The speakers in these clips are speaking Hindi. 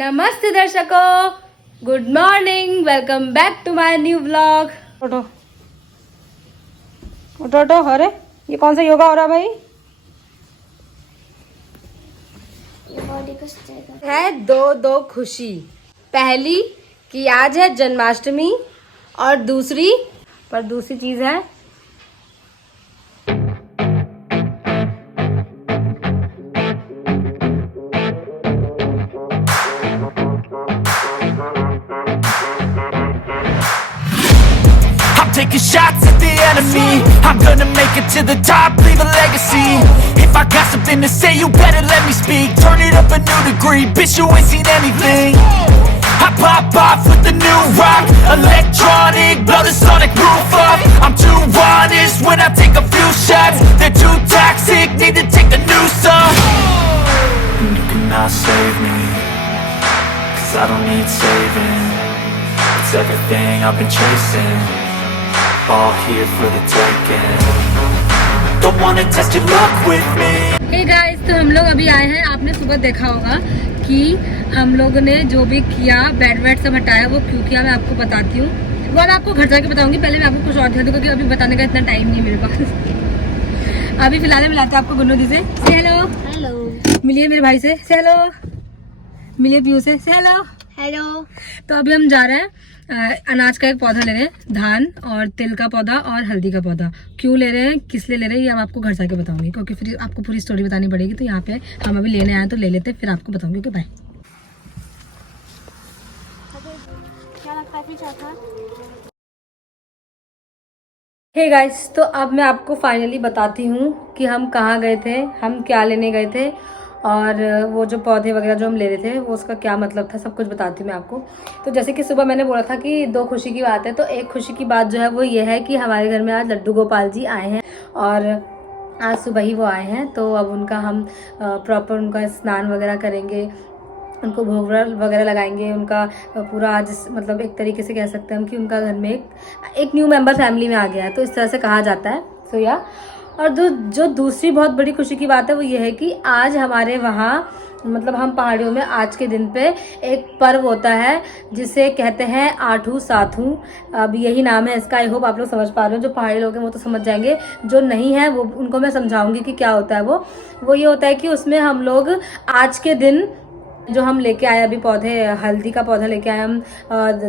नमस्ते दर्शकों, good morning, welcome back to my new vlog. उठो उठो उठो। अरे ये कौन सा योगा हो रहा भाई? है दो खुशी। पहली कि आज है जन्माष्टमी और दूसरी चीज है Taking shots at the enemy. I'm gonna make it to the top, leave a legacy. If I got something to say, you better let me speak. Turn it up a new degree, bitch, you ain't seen anything. I pop off with the new rock, electronic, blow the sonic roof up. I'm too honest when I take a few shots. They're too toxic, need to take a new song. You cannot save me, 'cause I don't need saving. It's everything I've been chasing, all here for the taking. Don't wanna test your luck with me. Hey guys, तो हम लोग अभी आए हैं। आपने सुबह देखा होगा कि हम लोगों ने जो भी किया, बेड वेड सब हटाया, वो क्यों किया मैं आपको बताती हूँ। वो मैं आपको घर जाके बताऊंगी। पहले मैं आपको कुछ और दिखा दूँ क्योंकि अभी बताने का इतना टाइम नहीं है मेरे पास। अभी फिलहाल मिलाते हैं आपको गुन्नू दी से। Hello hello. मिलिए मेरे भाई से हेलो। मिलिए पीयू से हेलो हेलो। तो अभी हम जा रहे हैं अनाज का एक पौधा ले रहे हैं, धान और तिल का पौधा और हल्दी का पौधा। क्यों ले रहे हैं, किस लिए ले रहे हैं, ये मैं आपको घर जाके बताऊंगी क्योंकि फिर आपको पूरी स्टोरी बतानी पड़ेगी। तो यहाँ पे हम अभी लेने आए तो ले लेते हैं, फिर आपको बताऊंगी। Okay bye. हे गाइस, तो अब मैं आपको फाइनली बताती हूँ कि हम कहाँ गए थे, हम क्या लेने गए थे और वो जो पौधे वगैरह जो हम ले रहे थे वो उसका क्या मतलब था, सब कुछ बताती हूँ मैं आपको। तो जैसे कि सुबह मैंने बोला था कि दो खुशी की बात है, तो एक खुशी की बात जो है वो ये है कि हमारे घर में आज लड्डू गोपाल जी आए हैं और आज सुबह ही वो आए हैं। तो अब उनका हम प्रॉपर उनका स्नान वगैरह करेंगे, उनको भोग वगैरह लगाएंगे। उनका पूरा आज मतलब एक तरीके से कह सकते हैं हम कि उनका घर में एक न्यू मेंबर फैमिली में आ गया है, तो इस तरह से कहा जाता है। सो या और जो दूसरी बहुत बड़ी खुशी की बात है वो ये है कि आज हमारे वहाँ मतलब हम पहाड़ियों में आज के दिन पे एक पर्व होता है जिसे कहते हैं आठू साथू। अब यही नाम है इसका। आई होप आप लोग समझ पा रहे हो। जो पहाड़ी लोग हैं वो तो समझ जाएंगे, जो नहीं है वो उनको मैं समझाऊंगी कि क्या होता है। वो ये होता है कि उसमें हम लोग आज के दिन जो हम लेके आए अभी पौधे, हल्दी का पौधा लेके आए हम,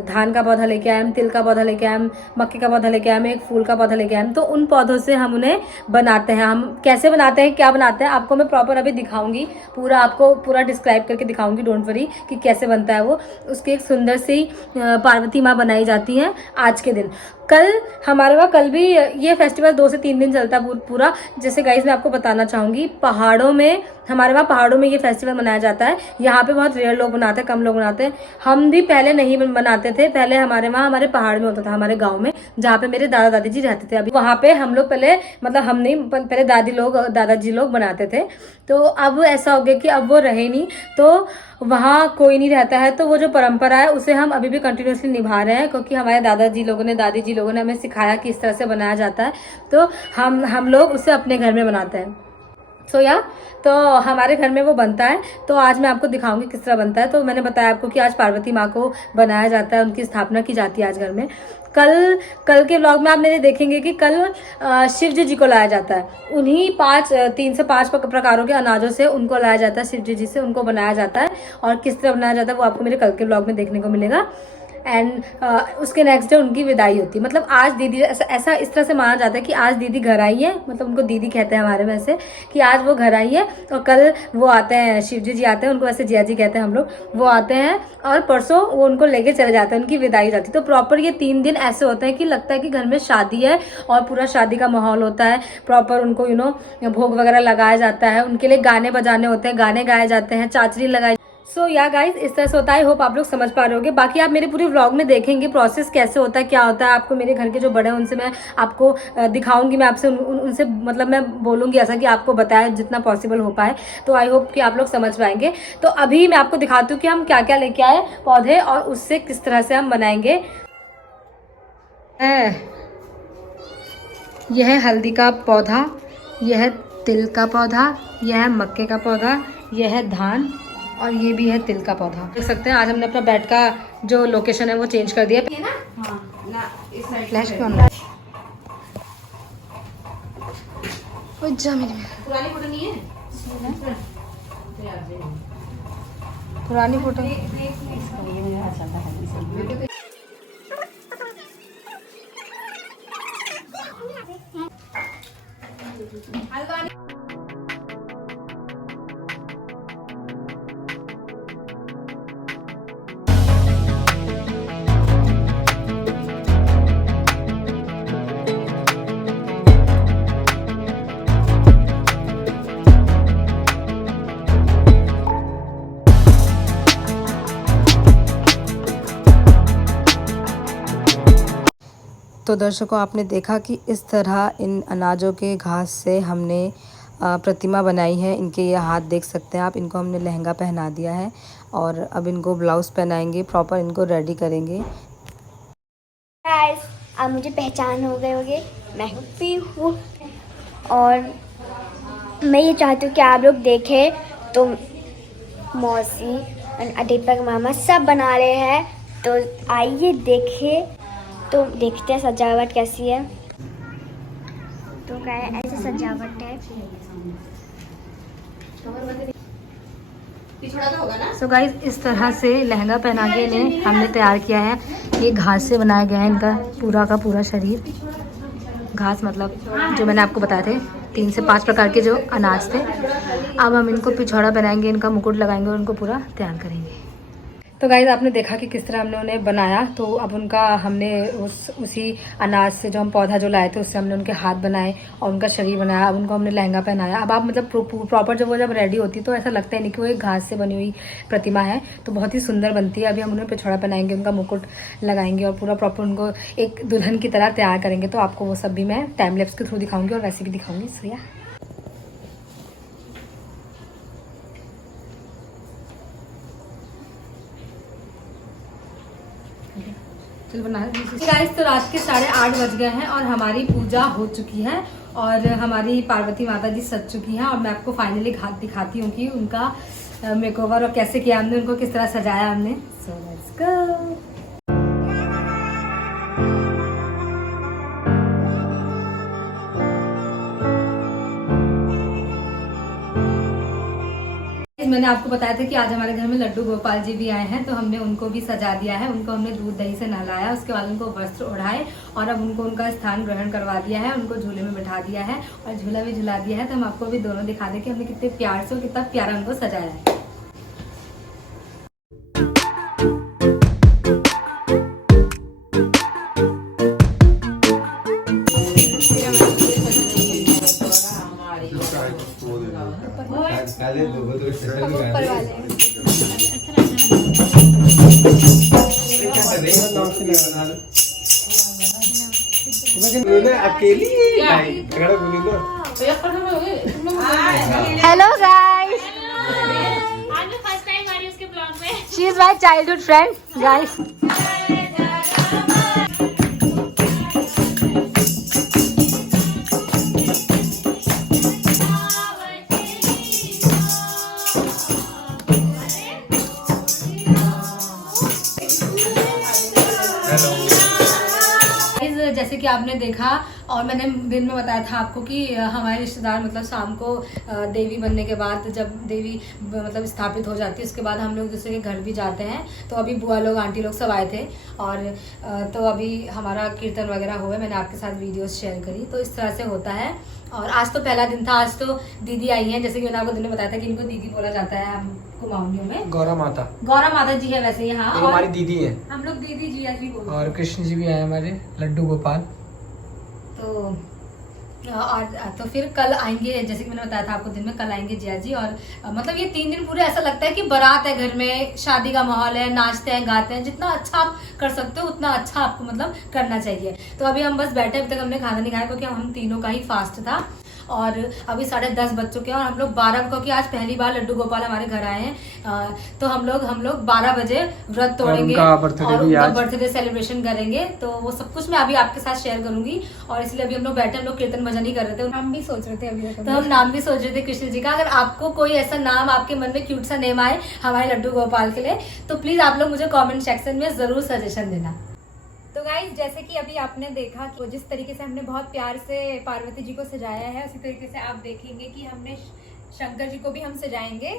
धान का पौधा लेके आए हम, तिल का पौधा लेके आए हम, मक्के का पौधा लेके आए हम, एक फूल का पौधा लेके आए हम। तो उन पौधों से हम उन्हें बनाते हैं। हम कैसे बनाते हैं, क्या बनाते हैं, आपको मैं प्रॉपर अभी दिखाऊंगी। आपको पूरा डिस्क्राइब करके दिखाऊंगी, डोंट वरी, कि कैसे बनता है वो। उसकी एक सुंदर सी पार्वती माँ बनाई जाती है आज के दिन। कल हमारे वहाँ कल भी ये फेस्टिवल 2 से 3 दिन चलता है पूरा। जैसे गाइस मैं आपको बताना चाहूँगी, पहाड़ों में हमारे वहाँ पहाड़ों में ये फेस्टिवल मनाया जाता है। यहाँ पे बहुत रेयर लोग बनाते हैं, कम लोग बनाते हैं। हम भी पहले नहीं बनाते थे। पहले हमारे वहाँ हमारे पहाड़ में होता था, हमारे गाँव में, जहाँ पे मेरे दादा दादी जी रहते थे। अभी वहाँ पे हम लोग पहले मतलब हम नहीं, पहले दादाजी लोग बनाते थे। तो अब ऐसा हो गया कि अब वो रहे नहीं, तो वहाँ कोई नहीं रहता है। तो वो जो परंपरा है उसे हम अभी भी कंटिन्यूसली निभा रहे हैं क्योंकि हमारे दादाजी लोगों ने, दादी जी लोगों ने हमें सिखाया कि इस तरह से बनाया जाता है। तो हम लोग उसे अपने घर में बनाते हैं। तो हमारे घर में वो बनता है। तो आज मैं आपको दिखाऊंगी किस तरह बनता है। तो मैंने बताया आपको कि आज पार्वती माँ को बनाया जाता है, उनकी स्थापना की जाती है आज घर में। कल के व्लॉग में आप मेरे देखेंगे कि कल शिव जी को लाया जाता है। उन्हीं 3 से 5 प्रकारों के अनाजों से उनको लाया जाता है, शिव जी से उनको बनाया जाता है। और किस तरह बनाया जाता है वो आपको मेरे कल के व्लॉग में देखने को मिलेगा। एंड उसके नेक्स्ट डे उनकी विदाई होती है। मतलब आज दीदी ऐसा इस तरह से माना जाता है कि आज दीदी घर आई है, मतलब उनको दीदी कहते हैं हमारे में से, कि आज वो घर आई है और कल वो आते हैं, शिव जी आते हैं, उनको वैसे जिया जी कहते हैं हम लोग। वो आते हैं और परसों वो उनको लेके चले जाते हैं, उनकी विदाई हो जाती है। तो प्रॉपर ये 3 दिन ऐसे होते हैं कि लगता है कि घर में शादी है और पूरा शादी का माहौल होता है। प्रॉपर उनको भोग वगैरह लगाया जाता है, उनके लिए गाने बजाने होते हैं, गाने गाए जाते हैं, चाचरी लगाई। सो या गाइज इस तरह से होता है। होप आप लोग समझ पा रहे होगे। बाकी आप मेरे पूरे व्लॉग में देखेंगे प्रोसेस कैसे होता है, क्या होता है। आपको मेरे घर के जो बड़े हैं उनसे मैं आपको दिखाऊंगी, मैं आपसे उनसे मतलब मैं बोलूंगी ऐसा कि आपको बताया जितना पॉसिबल हो पाए। तो आई होप कि आप लोग समझ पाएंगे। तो अभी मैं आपको दिखाती हूँ कि हम क्या क्या लेके आए पौधे और उससे किस तरह से हम बनाएंगे। यह है हल्दी का पौधा, यह है तिल का पौधा, यह है मक्के का पौधा, यह है धान और ये भी है तिल का पौधा। देख सकते हैं आज हमने अपना बेड का जो लोकेशन है वो चेंज कर दिया है ना। फ्लैश क्यों ऑन है? पुरानी फोटो नहीं है, पुरानी फोटो। तो दर्शकों, आपने देखा कि इस तरह इन अनाजों के घास से हमने प्रतिमा बनाई है। इनके ये हाथ देख सकते हैं आप। इनको हमने लहंगा पहना दिया है और अब इनको ब्लाउज़ पहनाएंगे, प्रॉपर इनको रेडी करेंगे। गाइस, अब मुझे पहचान हो गए होंगे, मैं पी हूँ और मैं ये चाहती हूँ कि आप लोग देखें। तो मौसी और दीपक मामा सब बना रहे हैं, तो आइए देखें। तो देखते हैं सजावट कैसी है। तो क्या ऐसे सजावट है। सो गाइस, इस तरह से लहंगा पहना के इन्हें हमने तैयार किया है। ये घास से बनाया गया है इनका पूरा का पूरा शरीर। घास मतलब जो मैंने आपको बताए थे 3 से 5 प्रकार के जो अनाज थे। अब हम इनको पिछौड़ा बनाएंगे, इनका मुकुट लगाएंगे और उनको पूरा तैयार करेंगे। तो गाइस, आपने देखा कि किस तरह हमने उन्हें बनाया। तो अब उनका हमने उसी अनाज से जो हम पौधा जो लाए थे उससे हमने उनके हाथ बनाए और उनका शरीर बनाया। अब उनको हमने लहंगा पहनाया। अब आप मतलब प्रॉपर जब रेडी होती है तो ऐसा लगता है नहीं कि वो एक घास से बनी हुई प्रतिमा है, तो बहुत ही सुंदर बनती है। अभी हम उन्हें पिछौड़ा पहनाएंगे, उनका मुकुट लगाएंगे और पूरा प्रॉपर उनको एक दुल्हन की तरह तैयार करेंगे। तो आपको वो सब भी मैं टाइम लैप्स के थ्रू दिखाऊंगी और वैसे भी दिखाऊंगी। सो गाइस, तो रात के 8:30 बज गए हैं और हमारी पूजा हो चुकी है और हमारी पार्वती माता जी सज चुकी हैं। और मैं आपको फाइनली घाट दिखाती हूँ कि उनका मेकओवर और कैसे किया हमने, उनको किस तरह सजाया हमने। So let's go. मैंने आपको बताया था कि आज हमारे घर में लड्डू गोपाल जी भी आए हैं, तो हमने उनको भी सजा दिया है। उनको हमने दूध दही से नहलाया, उसके बाद उनको वस्त्र ओढ़ाए और अब उनको उनका स्थान ग्रहण करवा दिया है। उनको झूले में बिठा दिया है और झूला भी झुला दिया है। तो हम आपको भी दोनों दिखा दें कि हमने कितने प्यार से और कितना प्यारा उनको सजाया है। अकेली हेलो गाइस, आज मैं फर्स्ट टाइम आ रही हूँ उसके ब्लॉग में। She is my childhood friend guys. जैसे कि आपने देखा और मैंने दिन में बताया था आपको कि हमारे रिश्तेदार मतलब शाम को देवी बनने के बाद, जब देवी मतलब स्थापित हो जाती है उसके बाद हम लोग दूसरे के घर भी जाते हैं। तो अभी बुआ लोग आंटी लोग सब आए थे और तो अभी हमारा कीर्तन वगैरह हुआ, मैंने आपके साथ वीडियोस शेयर करी। तो इस तरह से होता है। और आज तो पहला दिन था। आज तो दीदी आई हैं, जैसे कि मैंने आपको दिन में बताया था कि इनको दीदी बोला जाता है हम कुमाऊनियों में। गौरा माता जी है वैसे यहाँ, और हमारी दीदी है। हम लोग दीदी जी ऐसे ही बोलते हैं। और कृष्ण जी भी आए हमारे, लड्डू गोपाल। तो और तो फिर कल आएंगे, जैसे कि मैंने बताया था आपको दिन में, कल आएंगे जिया जी। और मतलब ये 3 दिन पूरे ऐसा लगता है कि बारात है घर में, शादी का माहौल है, नाचते हैं गाते हैं। जितना अच्छा आप कर सकते हो उतना अच्छा आपको मतलब करना चाहिए। तो अभी हम बस बैठे, अभी तक हमने खाना नहीं खाया क्योंकि हम तीनों का ही फास्ट था। और अभी 10:30 बज चुके हैं और हम लोग 12 को, कि आज पहली बार लड्डू गोपाल हमारे घर आए हैं, तो हम लोग 12 बजे व्रत तोड़ेंगे और उनका बर्थडे सेलिब्रेशन करेंगे। तो वो सब कुछ मैं अभी आपके साथ शेयर करूंगी और इसलिए अभी हम लोग बैठे, हम लोग कीर्तन भजन ही कर रहे थे। हम भी सोच रहे थे अभी तो हम नाम भी सोच रहे थे कृष्ण जी का। अगर आपको कोई ऐसा नाम आपके मन में क्यूट सा नेम आए हमारे लड्डू गोपाल के लिए, तो प्लीज आप लोग मुझे कमेंट सेक्शन में जरूर सजेशन देना। तो गाइस, जैसे कि अभी आपने देखा कि जिस तरीके से हमने बहुत प्यार से पार्वती जी को सजाया है, उसी तरीके से आप देखेंगे कि हमने शंकर जी को भी हम सजाएंगे।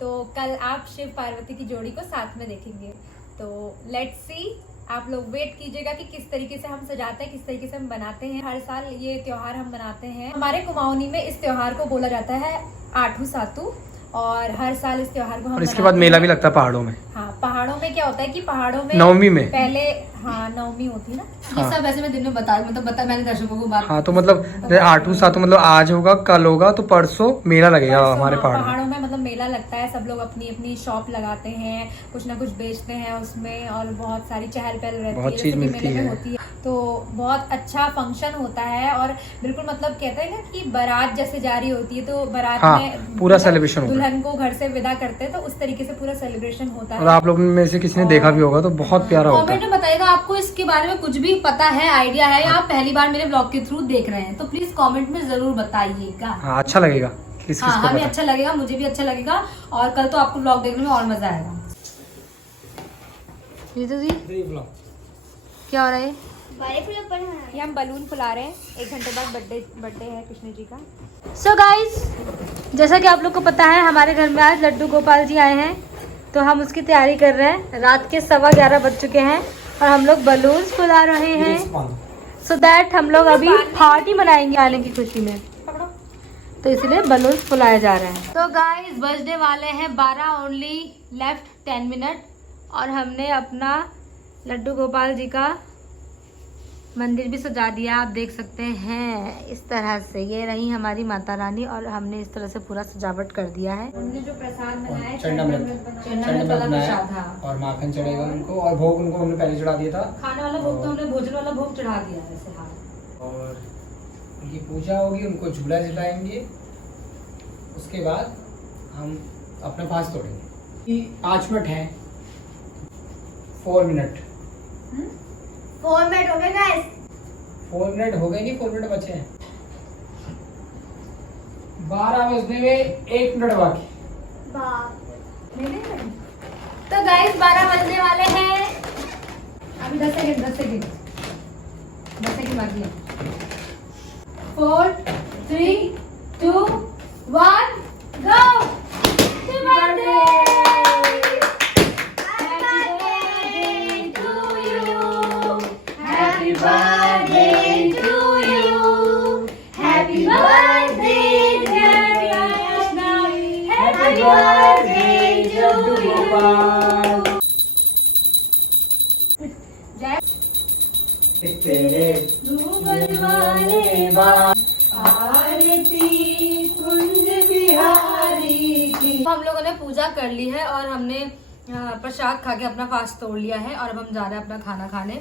तो कल आप शिव पार्वती की जोड़ी को साथ में देखेंगे। तो लेट्स सी, आप लोग वेट कीजिएगा कि किस तरीके से हम सजाते हैं, किस तरीके से हम बनाते हैं। हर साल ये त्योहार हम बनाते हैं। हमारे कुमाऊनी में इस त्योहार को बोला जाता है आठू सातू, और हर साल इस त्योहार को हम, और इसके बाद मेला भी लगता है पहाड़ों में। हाँ, पहाड़ों में क्या होता है कि पहाड़ों में नवमी में पहले, हाँ नवमी होती है ना। ये सब वैसे मैं दिन में बता मैंने दर्शकों को बात। हाँ, तो मतलब 8-7 मतलब आज होगा, कल होगा, तो परसों मेला लगेगा हमारे पहाड़ों में मतलब मेला लगता है। सब लोग अपनी अपनी शॉप लगाते हैं, कुछ ना कुछ बेचते हैं उसमें, और बहुत सारी चहल पहल रहती है, बहुत चीज मिलती है। होती है। तो बहुत अच्छा फंक्शन होता है और बिल्कुल मतलब कहते हैं ना कि बारात जैसे जारी होती है, तो बारात में पूरा सेलिब्रेशन होता है। दुल्हन को घर से विदा करते हैं, तो उस तरीके से पूरा सेलिब्रेशन होता है। और आप लोग में से किसी ने देखा भी होगा तो बहुत प्यारा होता कमेंट है। में बताइएगा आपको इसके बारे में कुछ भी पता है, आइडिया है, या आप पहली बार मेरे ब्लॉग के थ्रू देख रहे हैं, तो प्लीज कमेंट में जरूर बताइएगा। हाँ, अच्छा लगेगा। किस हाँ, को हमें पता। अच्छा लगेगा, मुझे भी अच्छा लगेगा, और कल तो आपको ब्लॉग देखने में और मजा आएगा। जीतू जी क्या हो रहा है? ये हम बलून फुला रहे हैं। 1 घंटे बाद बर्थडे है कृष्ण जी का। सो गाइस, जैसा कि आप लोग को पता है हमारे घर में आज लड्डू गोपाल जी आए हैं, तो हम उसकी तैयारी कर रहे हैं। रात के 11:15 बज चुके हैं और हम लोग बलून्स फुला रहे हैं, सो दैट हम लोग अभी पार्टी मनाएंगे आने की खुशी में, तो इसलिए बलून्स फुलाए जा रहे हैं। तो गाइस, बजने वाले हैं 12, ओनली लेफ्ट 10 मिनट, और हमने अपना लड्डू गोपाल जी का मंदिर भी सजा दिया। आप देख सकते हैं इस तरह से, ये रही हमारी माता रानी, और हमने इस तरह से पूरा सजावट कर दिया है। हमने जो प्रसाद बनाया चन्नामृत वाला प्रसाद था, और माखन चढ़ेगा उनको, और भोग उनको हमने पहले चढ़ा दिया था। खाने वाला भोग तो हमने भोजन वाला भोग चढ़ा दिया है ऐसे। हाँ, और उनकी पूजा होगी, उनको झूला झुलाएंगे, उसके बाद हम अपना फास्ट तोड़ेंगे। 5 मिनट है, 4 मिनट 4 मिनट हो गए गाइस। 4 मिनट हो गए, नहीं 4 मिनट बचे हैं। 12 बजने में 1 मिनट बाकी। तो गाइस 12 बजने वाले हैं, अभी 10 सेकंड बाकी है। 4, 3, 2, 1, go. Happy birthday to you, happy birthday to you, happy birthday dear Krishna, happy birthday to you. तेरे आरती कुंज बिहारी की। हम लोगों ने पूजा कर ली है और हमने प्रसाद खा के अपना फास्ट तोड़ लिया है, और अब हम जा रहे हैं अपना खाना खाने।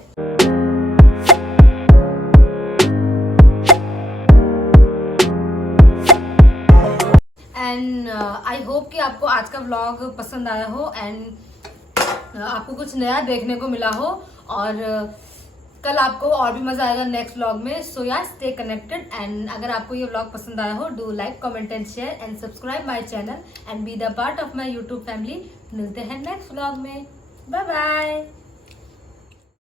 एंड आई होप कि आपको आज का व्लॉग पसंद आया हो, एंड आपको कुछ नया देखने को मिला हो, और कल आपको और भी मजा आएगा नेक्स्ट व्लॉग में। सो या स्टे कनेक्टेड, एंड अगर आपको ये व्लॉग पसंद आया हो, do like, comment and share and subscribe my channel and be the part of my YouTube family. मिलते हैं नेक्स्ट व्लॉग में, बाय बाय।